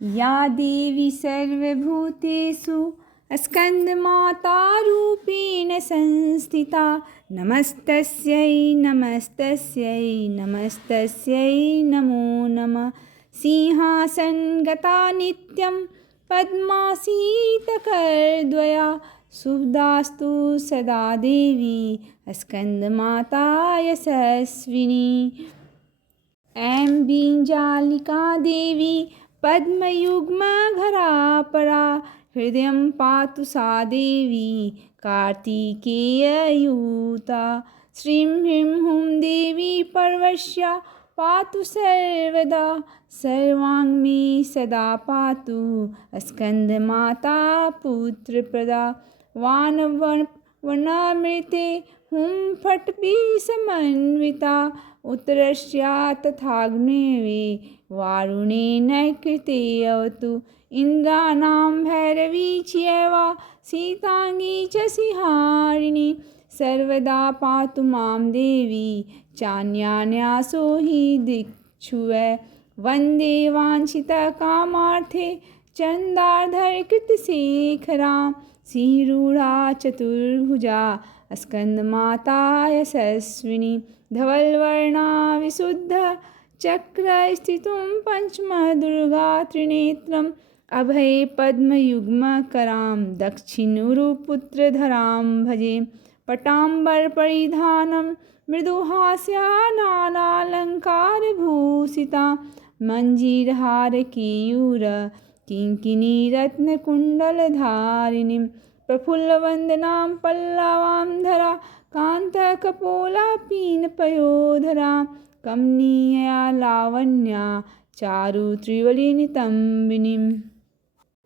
या देवी सर्वभूतेषु स्कन्दमातारूपेण संस्थिता नमस्तस्यै नमस्तस्यै नमस्तस्यै नमो नमः। सिंहासनगता नित्यं पद्मासीतकरद्वया शुभदास्तु सदा देवी स्कन्दमाता यशस्विनी। ऐं बीजालिका देवी पद्मयुग्मधरापरा हृदयं पातु सा देवी कार्तिकेययुता। श्रीं ह्रीं हुं देवी परवश्या पातु सर्वदा सर्वाङ्मे सदा पातु स्कन्दमाता पुत्रप्रदा। वानवनामृते हुं फट्विषमन्विता उत्तरस्या तथाग्नेये वारुणेन कृते अवतु। इन्द्राणां भैरवी चैव सीताङ्गी च सिंहारिणी सर्वदा पातु मां देवी चान्यान्यासो हि दिक्षु वै। वन्दे वाञ्छितकामार्थे चन्दार्धरकृतशेखरां सिंहरूढा चतुर्भुजा स्कन्दमाता यशस्विनी। धवलवर्णा विशुद्धचक्रस्थितं पञ्चमदुर्गा त्रिनेत्रम् अभये पद्मयुग्मकरां दक्षिणुरुपुत्रधरां भजे। पटाम्बरपरिधानं मृदुहास्या नानालङ्कारभूषिता मञ्जीरहारकेयूर किङ्किणीरत्नकुण्डलधारिणीं प्रफुल्लवदनां पल्लवां धरा कान्तकपोलापीनपयोधरा कमनीया लावण्या चारु त्रिवलिनितंबिनीं।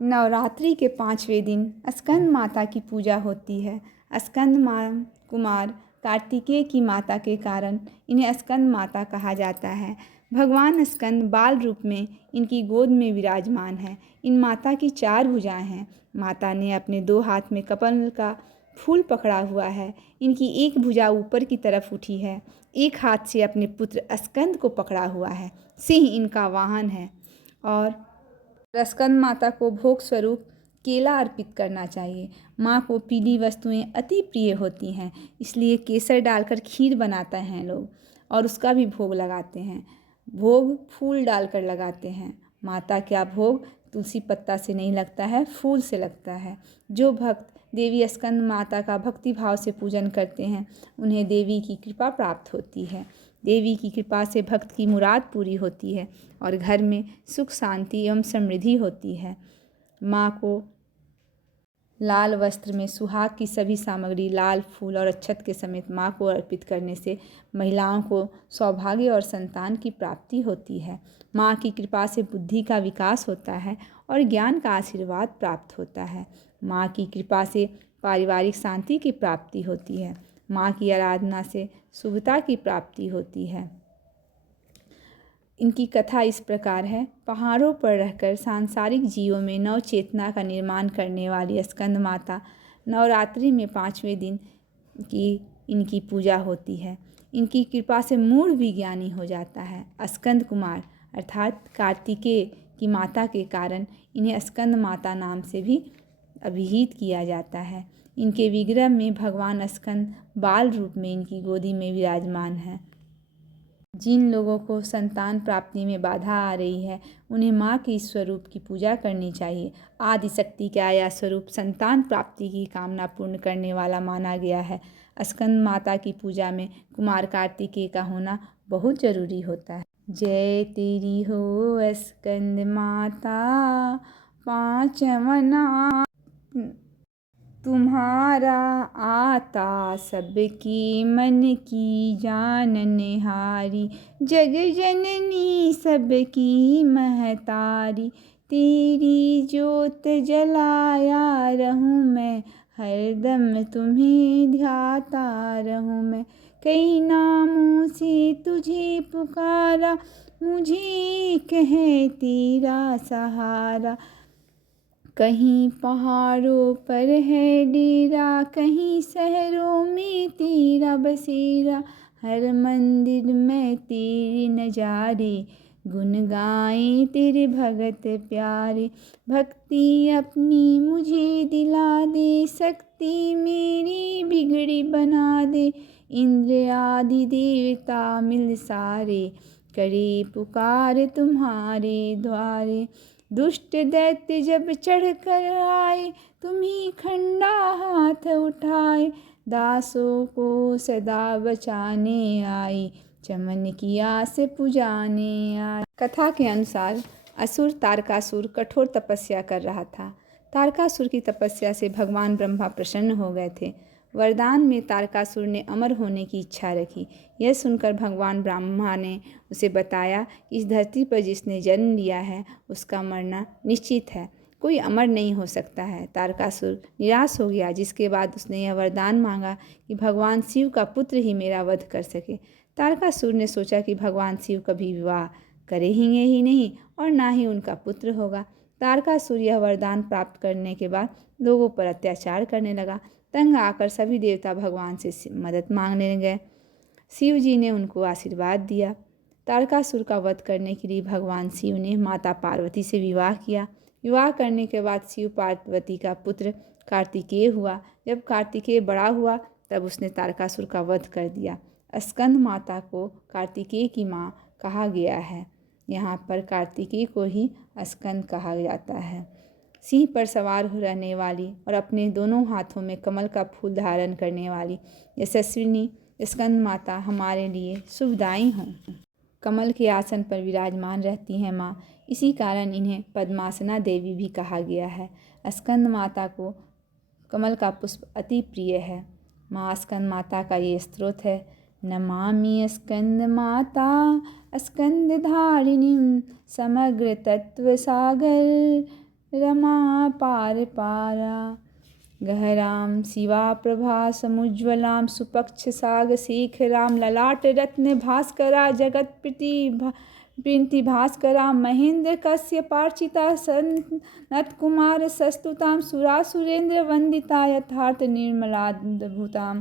नवरात्रि के 5वें दिन स्कंद माता की पूजा होती है। स्कंद कुमार कार्तिकेय की माता के कारण इन्हें स्कंद माता कहा जाता है। भगवान स्कंद बाल रूप में इनकी गोद में विराजमान है। इन माता की 4 भुजाएं हैं। माता ने अपने 2 हाथ में कमल का फूल पकड़ा हुआ है। इनकी एक भुजा ऊपर की तरफ उठी है। एक हाथ से अपने पुत्र स्कंद को पकड़ा हुआ है। सिंह इनका वाहन है और स्कंद माता को भोग स्वरूप केला अर्पित करना चाहिए। माँ को पीली वस्तुएं अति प्रिय होती हैं, इसलिए केसर डालकर खीर बनाते हैं लोग और उसका भी भोग लगाते हैं। भोग फूल डालकर लगाते हैं। माता का भोग तुलसी पत्ता से नहीं लगता है, फूल से लगता है। जो भक्त देवी स्कंद माता का भक्ति भाव से पूजन करते हैं उन्हें देवी की कृपा प्राप्त होती है। देवी की कृपा से भक्त की मुराद पूरी होती है और घर में सुख शांति एवं समृद्धि होती है। माँ को लाल वस्त्र में सुहाग की सभी सामग्री, लाल फूल और अक्षत के समेत माँ को अर्पित करने से महिलाओं को सौभाग्य और संतान की प्राप्ति होती है। माँ की कृपा से बुद्धि का विकास होता है और ज्ञान का आशीर्वाद प्राप्त होता है। माँ की कृपा से पारिवारिक शांति की प्राप्ति होती है। माँ की आराधना से शुभता की प्राप्ति होती है। इनकी कथा इस प्रकार है। पहाड़ों पर रहकर सांसारिक जीवों में नव चेतना का निर्माण करने वाली स्कंद माता नवरात्रि में 5वें दिन की इनकी पूजा होती है। इनकी कृपा से मूढ़ भी ज्ञानी हो जाता है। स्कंद कुमार अर्थात कार्तिकेय की माता के कारण इन्हें स्कंद माता नाम से भी अभिहित किया जाता है। इनके विग्रह में भगवान स्कंद बाल रूप में इनकी गोदी में विराजमान है। जिन लोगों को संतान प्राप्ति में बाधा आ रही है उन्हें माँ के इस स्वरूप की पूजा करनी चाहिए। आदिशक्ति का यह स्वरूप संतान प्राप्ति की कामना पूर्ण करने वाला माना गया है। स्कंद माता की पूजा में कुमार कार्तिकेय का होना बहुत जरूरी होता है। जय तेरी हो स्कंद माता पांचवना तुम्हारा आता सबके मन की जाननहारी जग जननी सबकी महतारी। तेरी ज्योत जलाया रहूं मैं हरदम तुम्हें ध्याता रहूं मैं। कई नामों से तुझे पुकारा मुझे कहे तेरा सहारा। कहीं पहाड़ों पर है डेरा कहीं शहरों में तेरा बसेरा। हर मंदिर में तेरे नजारे गुण गाए तेरे भगत प्यारे। भक्ति अपनी मुझे दिला दे, शक्ति मेरी बिगड़ी बना दे। इंद्र आदि देवता मिल सारे, करे पुकार तुम्हारे द्वारे। दुष्ट दैत्य जब चढ़ कर आए, तुम्ही खंडा हाथ उठाए। दासों को सदा बचाने आई, चमन की आस पुजाने आई। कथा के अनुसार असुर तारकासुर कठोर तपस्या कर रहा था। तारकासुर की तपस्या से भगवान ब्रह्मा प्रसन्न हो गए थे। वरदान में तारकासुर ने अमर होने की इच्छा रखी। यह सुनकर भगवान ब्रह्मा ने उसे बताया कि इस धरती पर जिसने जन्म लिया है उसका मरना निश्चित है, कोई अमर नहीं हो सकता है। तारकासुर निराश हो गया, जिसके बाद उसने यह वरदान मांगा कि भगवान शिव का पुत्र ही मेरा वध कर सके। तारकासुर ने सोचा कि भगवान शिव कभी विवाह करेंगे ही नहीं और ना ही उनका पुत्र होगा। तारकासुर यह वरदान प्राप्त करने के बाद लोगों पर अत्याचार करने लगा। तंग आकर सभी देवता भगवान से मदद मांगने गए। शिव जी ने उनको आशीर्वाद दिया। तारकासुर का वध करने के लिए भगवान शिव ने माता पार्वती से विवाह किया। विवाह करने के बाद शिव पार्वती का पुत्र कार्तिकेय हुआ। जब कार्तिकेय बड़ा हुआ तब उसने तारकासुर का वध कर दिया। स्कंद माता को कार्तिकेय की माँ कहा गया है। यहाँ पर कार्तिकेय को ही स्कंद कहा जाता है। सिंह पर सवार हो रहने वाली और अपने दोनों हाथों में कमल का फूल धारण करने वाली यशस्विनी स्कंद माता हमारे लिए शुभदायी हों। कमल के आसन पर विराजमान रहती हैं माँ, इसी कारण इन्हें पद्मासना देवी भी कहा गया है। स्कंद माता को कमल का पुष्प अति प्रिय है। माँ स्कंद माता का ये स्तोत्र है। नमामि स्कंद माता स्कंदधारिणीं, समग्र तत्व सागर रमा पार पारा। गहरां शिवा प्रभा समुज्ज्वलां, सुपक्ष साग शेखरां, ललाट रत्न भास्करा, जगत प्रीति भास्करा। महेंद्र कश्यपार्चिता सनत कुमार सस्तुतां, सुरासुरेंद्र वंदिता, यथार्थ निर्मलाद्भुतां।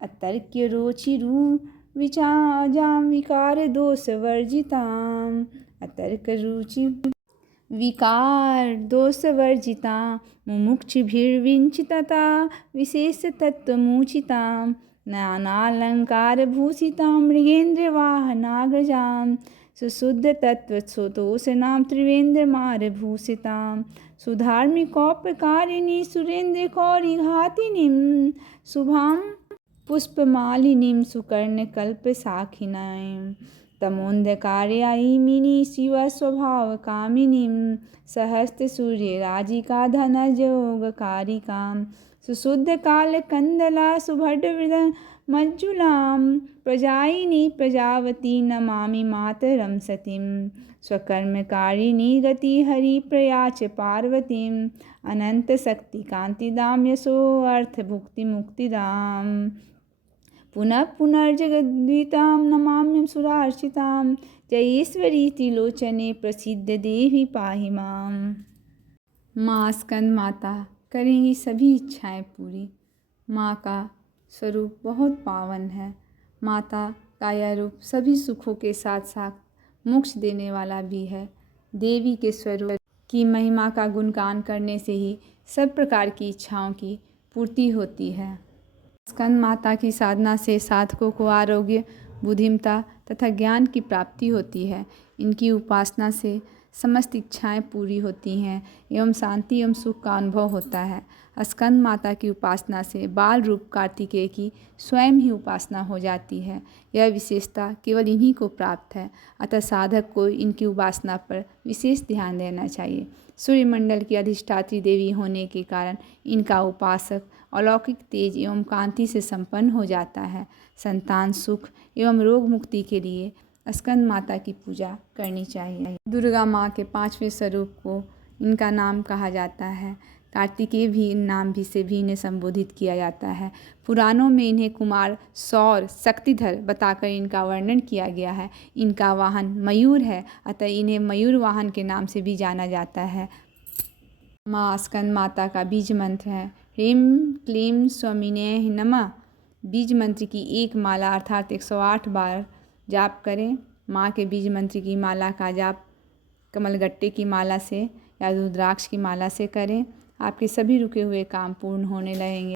अतर्क्य रोचिरू विचाजां, विकार दोष वर्जितां। अतर्क रुचि विकार दोष वर्जिता, मुमुक्षुभिर्विंचितता, विशेष तत्वमुचितां। नानालंकार भूषितां, मृगेन्द्र वाहनाग्रजां। सुशुद्ध तत्व सुतोषणां, त्रिवेंद्र मार भूषितां। सुधार्मिकोपकारिणी, सुरेंद्र कौरि घातिनीं। शुभां पुष्पमालिनीं, सुकर्णकल्प साखिनीं। तमोन्धकार्यायिमिनी, शिव स्वभाव कामिनीं। सहस्त्र सूर्य राजिका, धनजोगकारिकां। सुशुद्ध काल कंदला, सुभद्र मज्जुलां। प्रजायिनी प्रजावती, नमामि मातरं सतीं। स्वकर्मकारिणी गति हरि प्रयाच पार्वतीं। अनंत शक्ति कांतिदां, यशो अर्थ भुक्ति मुक्तिदां। पुनः पुनर्जगद्वितां, नमाम्यं सुरार्चितां। जयेश्वरी त्रिलोचने, प्रसिद्ध देवी पाहि माम्। माँ स्कंद माता करेंगी सभी इच्छाएं पूरी। माँ का स्वरूप बहुत पावन है। माता का यह रूप सभी सुखों के साथ साथ मोक्ष देने वाला भी है। देवी के स्वरूप की महिमा का गुणगान करने से ही सब प्रकार की इच्छाओं की पूर्ति होती है। स्कंद माता की साधना से साधकों को आरोग्य, बुद्धिमता तथा ज्ञान की प्राप्ति होती है। इनकी उपासना से समस्त इच्छाएं पूरी होती हैं एवं शांति एवं सुख का अनुभव होता है। स्कंद माता की उपासना से बाल रूप कार्तिकेय की स्वयं ही उपासना हो जाती है। यह विशेषता केवल इन्हीं को प्राप्त है, अतः साधक को इनकी उपासना पर विशेष ध्यान देना चाहिए। सूर्यमंडल की अधिष्ठात्री देवी होने के कारण इनका उपासक अलौकिक तेज एवं कांति से संपन्न हो जाता है। संतान सुख एवं रोग मुक्ति के लिए स्कंद माता की पूजा करनी चाहिए। दुर्गा माँ के 5वें स्वरूप को इनका नाम कहा जाता है। कार्तिकेय भी नाम भी से भी इन्हें संबोधित किया जाता है। पुराणों में इन्हें कुमार, सौर, शक्तिधर बताकर इनका वर्णन किया गया है। इनका वाहन मयूर है, अतः इन्हें मयूर वाहन के नाम से भी जाना जाता है। माँ स्कंद माता का बीज मंत्र है ह्रीं क्लीं स्वामिने नमः। बीज मंत्र की एक माला अर्थात 108 बार जाप करें। माँ के बीज मंत्र की माला का जाप कमलगट्टे की माला से या रुद्राक्ष की माला से करें। आपके सभी रुके हुए काम पूर्ण होने लगेंगे।